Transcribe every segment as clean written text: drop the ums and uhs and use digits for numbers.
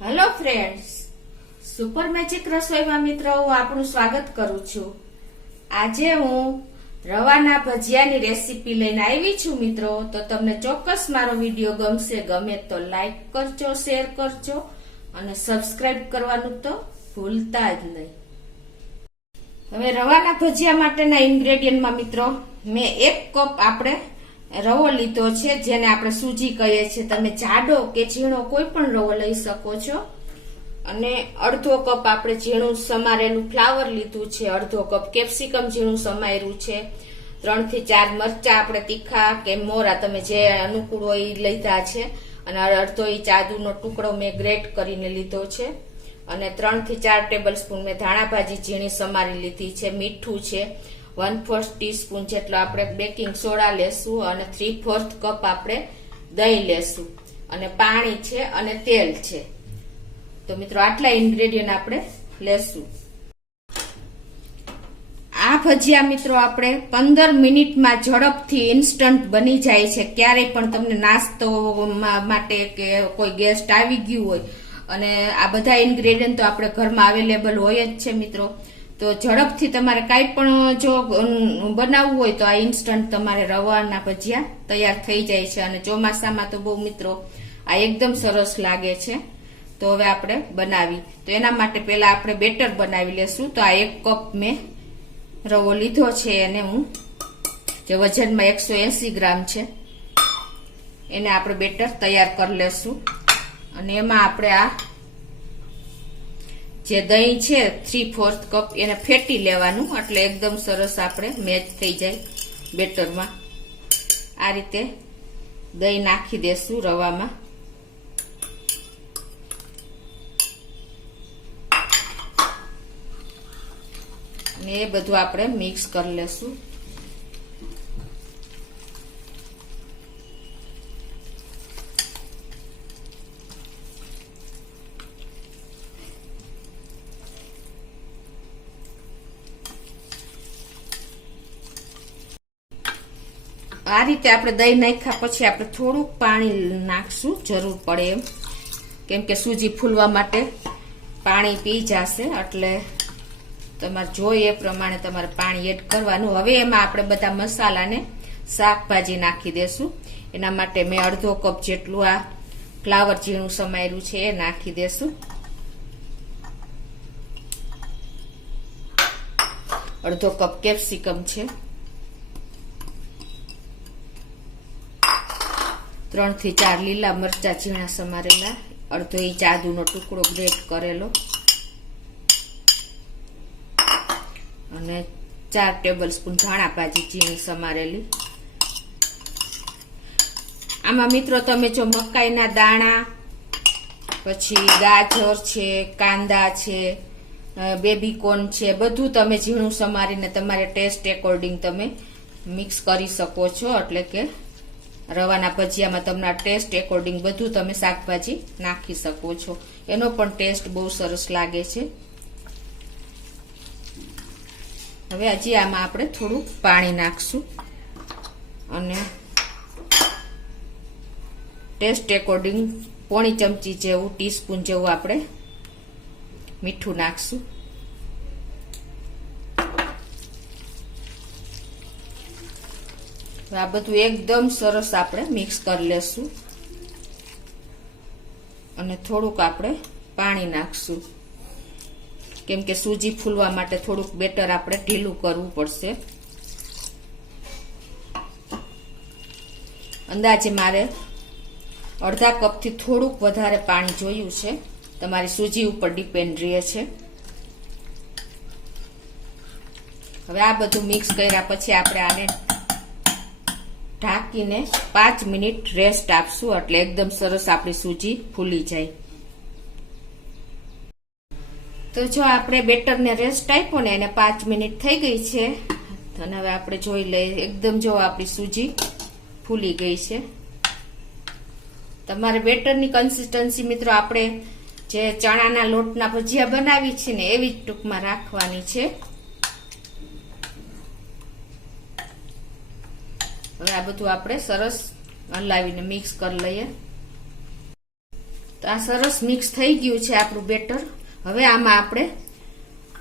Hello friends, super magic રસોઈમાં મિત્રો હું આપણું સ્વાગત કરું છું। આજે હું રવાના ભજીયાની રેસીપી લઈને આવી છું મિત્રો। તો તમને ચોક્કસ મારો વિડીયો ગમશે, ગમે તો લાઈક કરજો, શેર કરજો અને સબસ્ક્રાઇબ કરવાનું તો ભૂલતા જ નહીં। હવે રવાના ભજીયા માટેના ઇન્ગ્રેડિયન્ટમાં મિત્રો મેં 1 કપ આપણે રવો લીધો છે, જેને આપણે સૂજી કહીએ છીએ। તમે જાડો કે ઝીણો કોઈ પણ રવો લઈ શકો છો। અને અડધો કપ આપણે ઝીણું સમારેલું ફ્લાવર લીધું છે, અડધો કપ કેપ્સિકમ ઝીણું સમાર્યું છે, 3 થી 4 મરચા આપણે તીખા કે મોરા તમે જે અનુકૂળ હોય એ લીધા છે, અને અડધો ઇંચ આદુનો ટુકડો મેં ગ્રેટ કરીને લીધો છે, અને 3 થી 4 ટેબલ સ્પૂન મેં ધાણા ભાજી ઝીણી સમારી લીધી છે, મીઠું છે, 1/4 ટીસ્પૂન જેટલો આપણે બેકિંગ સોડા લેશું, અને 3/4 કપ આપણે દહીં લેશું, અને પાણી છે અને તેલ છે। તો મિત્રો આટલા ઇન્ગ્રેડિયન્ટ આપણે લેશું। આ ભજીયા મિત્રો આપણે 15 મિનિટમાં ઝડપથી ઇન્સ્ટન્ટ બની જાય છે। ક્યારેય પણ તમને નાસ્તો માટે કે કોઈ ગેસ્ટ આવી ગયું હોય અને આ બધા ઇન્ગ્રેડિયન્ટ તો આપણે ઘરમાં અવેલેબલ હોય જ છે મિત્રો। તો ઝડપથી તમારે કાંઈ પણ જો બનાવવું હોય તો આ ઇન્સ્ટન્ટ તમારે રવાના ભજીયા તૈયાર થઈ જાય છે, અને ચોમાસામાં તો બહુ મિત્રો આ એકદમ સરસ લાગે છે। તો હવે આપણે બનાવી, તો એના માટે પહેલા આપણે બેટર બનાવી લેશું। તો આ 1 કપ મેં રવો લીધો છે, એને હું જે વજનમાં 180 ગ્રામ છે એને આપણે બેટર તૈયાર કરી લેશું। અને એમાં આપણે આ જે દહીં છે 3/4 કપ એને ફેટી લેવાનું, એટલે એકદમ સરસ આપણે મેચ થઈ જાય બેટરમાં। આ રીતે દહીં નાખી દેશું રવામાં, અને એ બધું આપણે મિક્સ કરી લેશું। આ રીતે આપણે દહીં નાખ્યા પછી આપણે થોડુંક પાણી નાખશું, જરૂર પડે એમ, કેમ કે સૂજી ફૂલવા માટે પાણી પી જશે, એટલે તમારે જોઈએ એ પ્રમાણે તમારે પાણી એડ કરવાનું। હવે એમાં આપણે બધા મસાલાને શાકભાજી નાખી દેશું। એના માટે મેં અડધો કપ જેટલું આ ફ્લાવર ઝીણું સમાર્યું છે એ નાખી દેશું, અડધો કપ કેપ્સિકમ છે, 3 થી 4 લીલા મરચા ઝીણા સમારેલા, અડધો ઇંચ આદુનો ટુકડો ગ્રેટ કરેલો, અને 4 ટેબલ સ્પૂન ધાણા ભાજી ઝીણી સમારેલી। આમાં મિત્રો તમે જો મકાઈના દાણા, પછી ગાજર છે, કાંદા છે, બેબીકોર્ન છે, બધું તમે ઝીણું સમારીને તમારે ટેસ્ટ એકોર્ડિંગ તમે મિક્સ કરી શકો છો, એટલે કે રવાના ભજીયામાં તમને ટેસ્ટ એકોર્ડિંગ બધું તમે શાકભાજી નાખી શકો છો, એનો પણ ટેસ્ટ બહુ સરસ લાગે છે। હવે હજી આમાં આપણે થોડું પાણી નાખશું, અને ટેસ્ટ એકોર્ડિંગ પોણી ચમચી જેવું, ટીસ્પૂન જેવું આપણે મીઠું નાખશું। આ બધું એકદમ સરસ આપણે મિક્સ કરી લેશું, અને થોડુંક આપણે પાણી નાખશું, કેમ કે સૂજી ફૂલવા માટે થોડુંક બેટર આપણે ઢીલું કરવું પડશે। અંદાજે મારે અડધા કપથી થોડુંક વધારે પાણી જોયું છે, તમારી સૂજી ઉપર ડિપેન્ડ રહે છે। હવે આ બધું મિક્સ કર્યા પછી આપણે આને ઢાંકીને 5 મિનિટ રેસ્ટ આપશું, એટલે એકદમ સરસ આપણી સૂજી ફૂલી જાય। તો જો આપણે બેટરને રેસ્ટ આપ્યો ને, એને 5 મિનિટ થઈ ગઈ છે, અને હવે આપણે જોઈ લઈએ, એકદમ જો આપણી સૂજી ફૂલી ગઈ છે। તમારે બેટરની કન્સિસ્ટન્સી મિત્રો આપણે જે ચણાના લોટના ભજીયા બનાવી છે ને એવી જ ટૂંકમાં રાખવાની છે। હવે આ બધું આપણે સરસ હલાવીને મિક્સ કરી લઈએ। તો તો આ સરસ મિક્સ થઈ ગયું છે આપણું બેટર. હવે આમાં આપણે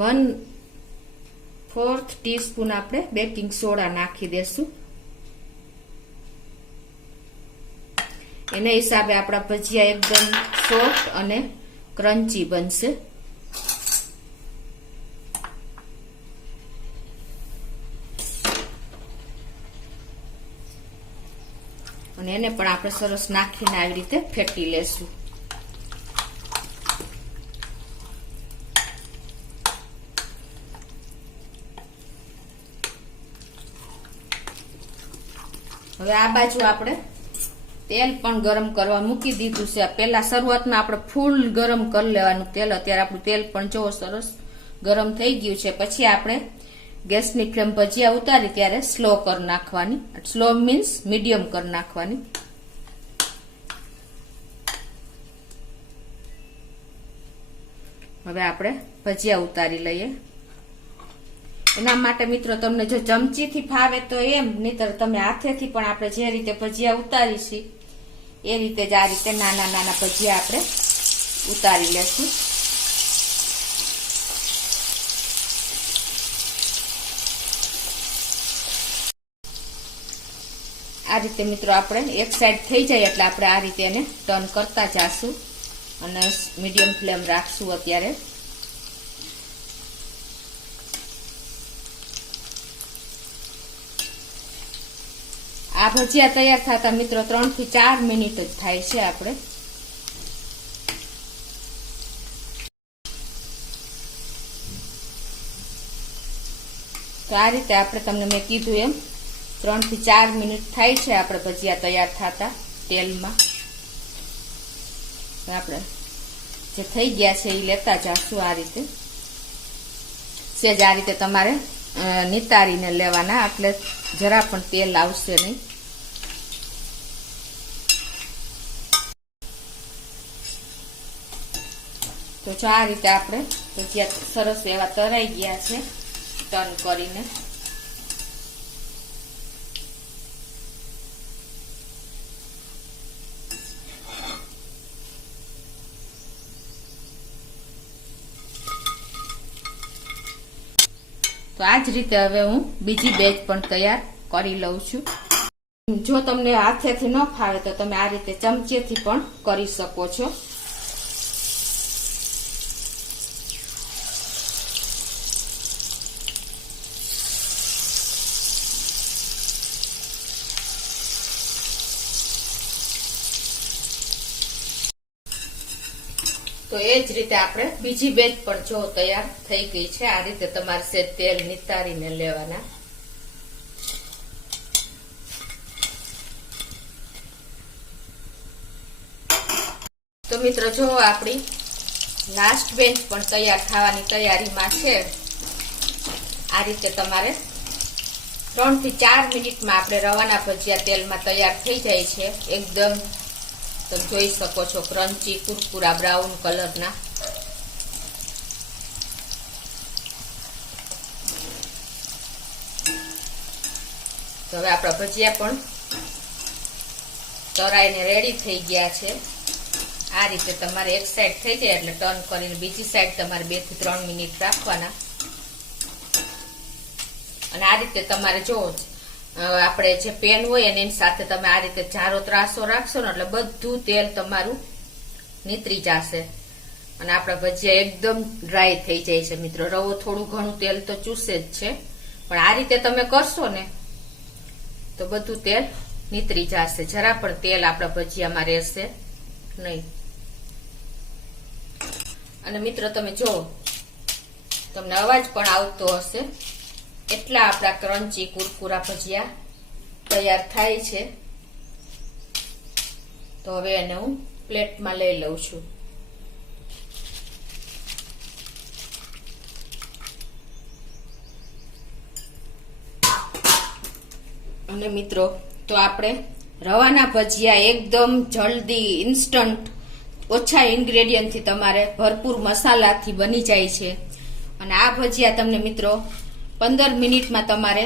1/4 ટીસ્પૂન આપણે બેકિંગ સોડા નાખી દેશું. એના હિસાબે આપણા ભજીયા એકદમ સોફ્ટ અને ક્રન્ચી બનશે. અને એને પણ આપણે સરસ નાખીને આવી રીતે ફેટી લેશું. હવે આ બાજુ આપણે તેલ પણ ગરમ કરવા મૂકી દીધું છે. પહેલા શરૂઆતમાં આપણે ફૂલ ગરમ કરી લેવાનું તેલ. અત્યારે આપણું તેલ પણ જો સરસ ગરમ થઈ ગયું છે. પછી આપણે ગેસની ફ્લેમ ભજીયા ઉતારી ત્યારે સ્લો કરી નાખવાની. સ્લો મીન્સ મીડિયમ કરી નાખવાની. હવે આપણે ભજીયા ઉતારી લઈએ. એના માટે મિત્રો તમને જો ચમચીથી ફાવે તો એમ, નહીતર તમે હાથેથી પણ આપણે જે રીતે ભજીયા ઉતારીશી એ રીતે જ આ રીતે નાના નાના ભજીયા આપણે ઉતારી લેશું. આ રીતે મિત્રો આપણે એક સાઈડ થઈ જાય એટલે આપણે આ રીતે એને ટર્ન કરતા જાશું અને મીડિયમ ફ્લેમ રાખશું. અત્યારે આ ભજીયા તૈયાર થતા મિત્રો 3 થી 4 મિનિટ જ થાય છે. આપણે તો આ રીતે આપણે તમને મેં કીધું એમ 3 થી 4 મિનિટ થાય છે આપણે ભજીયા તૈયાર થતા તેલમાં. આપણે જે થઈ ગયા છે એ લેતા જાશું. આ રીતે સેજ આ રીતે તમારે નિતારીને લેવાના, એટલે જરા પણ તેલ આવશે નહીં. તો જો આ રીતે આપણે ભજીયા સરસ એવા તરાઈ ગયા છે ટર્ન કરીને. તો આ જ રીતે હવે હું બીજી બેચ પણ તૈયાર કરી લઉં છું. જો તમને હાથેથી ન ફાવે તો તમે આ રીતે ચમચેથી પણ કરી શકો છો. તો એ જ રીતે આપણે બીજી બેચ પણ જો તૈયાર થઈ ગઈ છે. આ રીતે તમારે સેજ તેલ નિતારીને લેવાના. તો મિત્રો જો આપણી લાસ્ટ બેચ પણ તૈયાર થવાની તૈયારીમાં છે. આ રીતે તમારે 3 થી 4 મિનિટમાં આપણે રવાના ભજીયા તેલમાં તૈયાર થઈ જાય છે. એકદમ તમે જોઈ શકો છો ક્રન્ચી કુરકુરા બ્રાઉન કલરના. તો હવે આપણા ભજીયા પણ તરાઈને રેડી થઈ ગયા છે. આ રીતે તમારે એક સાઈડ થઈ જાય એટલે ટર્ન કરીને બીજી સાઈડ તમારે 2 થી 3 મિનિટ રાખવાના. અને આ રીતે તમારે જો આપણે જે પેન હોય એની સાથે તમે આ રીતે જારો ત્રાસો રાખશો ને એટલે બધું તેલ તમારું નીતરી જશે અને આપણા ભજીયા એકદમ ડ્રાય થઈ જાય છે. મિત્રો રવો થોડું ઘણું તેલ તો ચૂસે જ છે, પણ આ રીતે તમે કરશો ને તો બધું તેલ નીતરી જશે. જરા પણ તેલ આપણા ભજીયામાં રહેશે નહીં. અને મિત્રો તમે જો તમને અવાજ પણ આવતો હશે. એટલા આપણા ક્રન્ચી કુરકુરા ભજીયા તૈયાર થાય છે. તો હવે એને હું પ્લેટમાં લઈ લઉં છું. અને મિત્રો તો આપણે રવાના ભજીયા એકદમ જલ્દી ઇન્સ્ટન્ટ ઓછા ઇન્ગ્રેડિયન્ટથી તમારે ભરપૂર મસાલાથી બની જાય છે. અને આ ભજીયા તમને મિત્રો 15 મિનિટમાં તમારે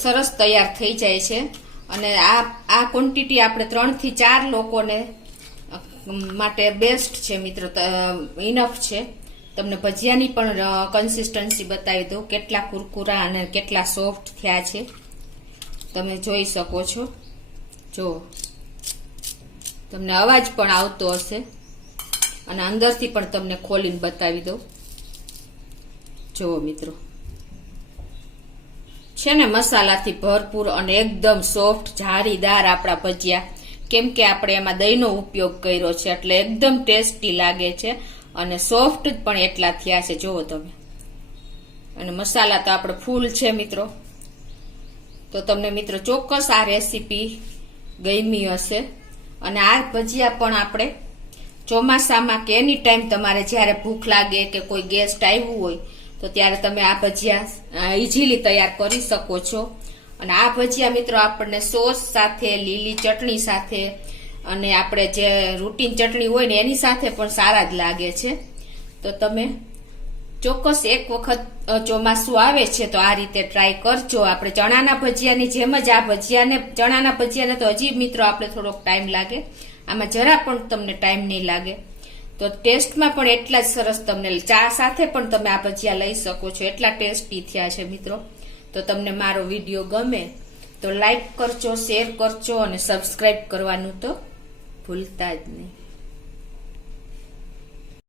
સરસ તૈયાર થઈ જાય છે. અને આ ક્વોન્ટિટી આપણે 3 થી 4 લોકોને માટે બેસ્ટ છે મિત્રો, ઇનફ છે. તમને ભજીયાની પણ કન્સિસ્ટન્સી બતાવી દઉં, કેટલા કુરકુરા અને કેટલા સોફ્ટ થયા છે તમે જોઈ શકો છો. જો તમને અવાજ પણ આવતો હશે અને અંદરથી પણ તમને ખોલીને બતાવી દઉં. જુઓ મિત્રો, છે ને મસાલાથી ભરપૂર અને એકદમ સોફ્ટ જાળીદાર આપણા ભજીયા. કેમ કે આપણે એમાં દહીંનો ઉપયોગ કર્યો છે એટલે એકદમ ટેસ્ટી લાગે છે અને સોફ્ટ પણ એટલા થયા છે. જુઓ તમે, અને મસાલા તો આપણે ફૂલ છે મિત્રો. તો તમને મિત્રો ચોક્કસ આ રેસીપી ગમી હશે. અને આ ભજીયા પણ આપણે ચોમાસામાં કે એની ટાઈમ તમારે જ્યારે ભૂખ લાગે કે કોઈ ગેસ્ટ આવ્યું હોય તો ત્યારે તમે આ ભજીયા ઇઝીલી તૈયાર કરી શકો છો. અને આ ભજીયા મિત્રો આપણને સોસ સાથે, લીલી ચટણી સાથે અને આપણે જે રૂટીન ચટણી હોય ને એની સાથે પણ સારા જ લાગે છે. તો તમે ચોક્કસ એક વખત ચોમાસું આવે છે તો આ રીતે ટ્રાય કરજો. આપણે ચણાના ભજીયાની જેમ જ આ ભજીયાને, ચણાના ભજીયાને તો હજી મિત્રો આપણે થોડોક ટાઈમ લાગે, આમાં જરા પણ તમને ટાઈમ નહીં લાગે. તો ટેસ્ટમાં પણ એટલા જ સરસ, તમને ચા સાથે પણ તમે આ ભજીયા લઈ શકો છો, એટલા ટેસ્ટી થયા છે મિત્રો. તો તમને મારો વિડીયો ગમે તો લાઈક કરજો, શેર કરજો અને સબસ્ક્રાઈબ કરવાનું તો ભૂલતા જ નહીં.